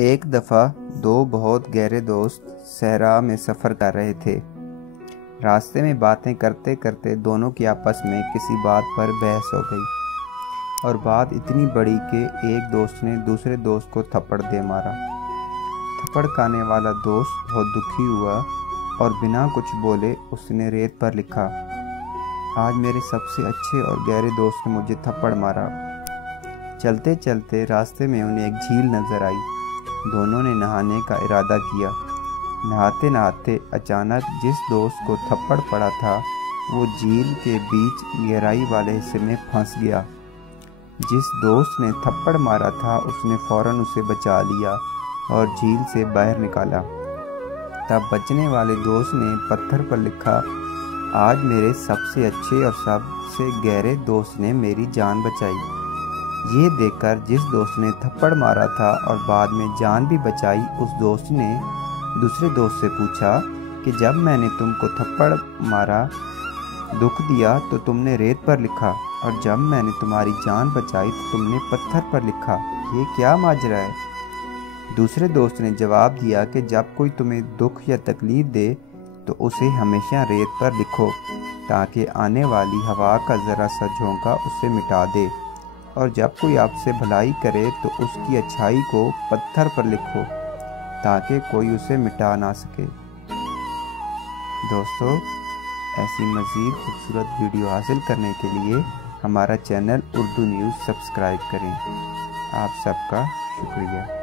ایک دفعہ دو بہت گہرے دوست صحرا میں سفر کر رہے تھے۔ راستے میں باتیں کرتے کرتے دونوں کی آپس میں کسی بات پر بحث ہو گئی، اور بات اتنی بڑی کہ ایک دوست نے دوسرے دوست کو تھپڑ دے مارا۔ تھپڑ کھانے والا دوست بہت دکھی ہوا اور بنا کچھ بولے اس نے ریت پر لکھا، آج میرے سب سے اچھے اور گہرے دوست نے مجھے تھپڑ مارا۔ چلتے چلتے راستے میں انہیں ایک جھیل نظر آئی۔ دونوں نے نہانے کا ارادہ کیا۔ نہاتے نہاتے اچانک جس دوست کو تھپڑ پڑا تھا وہ جھیل کے بیچ گہرائی والے حصے میں پھنس گیا۔ جس دوست نے تھپڑ مارا تھا اس نے فوراً اسے بچا لیا اور جھیل سے باہر نکالا۔ تب بچنے والے دوست نے پتھر پر لکھا، آج میرے سب سے اچھے اور سب سے گہرے دوست نے میری جان بچائی۔ یہ دیکھ کر جس دوست نے تھپڑ مارا تھا اور بعد میں جان بھی بچائی، اس دوست نے دوسرے دوست سے پوچھا کہ جب میں نے تم کو تھپڑ مارا دکھ دیا تو تم نے ریت پر لکھا، اور جب میں نے تمہاری جان بچائی تو تم نے پتھر پر لکھا، یہ کیا ماجرا ہے؟ دوسرے دوست نے جواب دیا کہ جب کوئی تمہیں دکھ یا تکلیف دے تو اسے ہمیشہ ریت پر لکھو تاکہ آنے والی ہوا کا ذرا سا جھونکا اسے مٹا دے، اور جب کوئی آپ سے بھلائی کرے تو اس کی اچھائی کو پتھر پر لکھو تاکہ کوئی اسے مٹا نہ سکے۔ دوستو، ایسی مزید خوبصورت ویڈیو حاصل کرنے کے لیے ہمارا چینل اردو نیوز سبسکرائب کریں۔ آپ سب کا شکریہ۔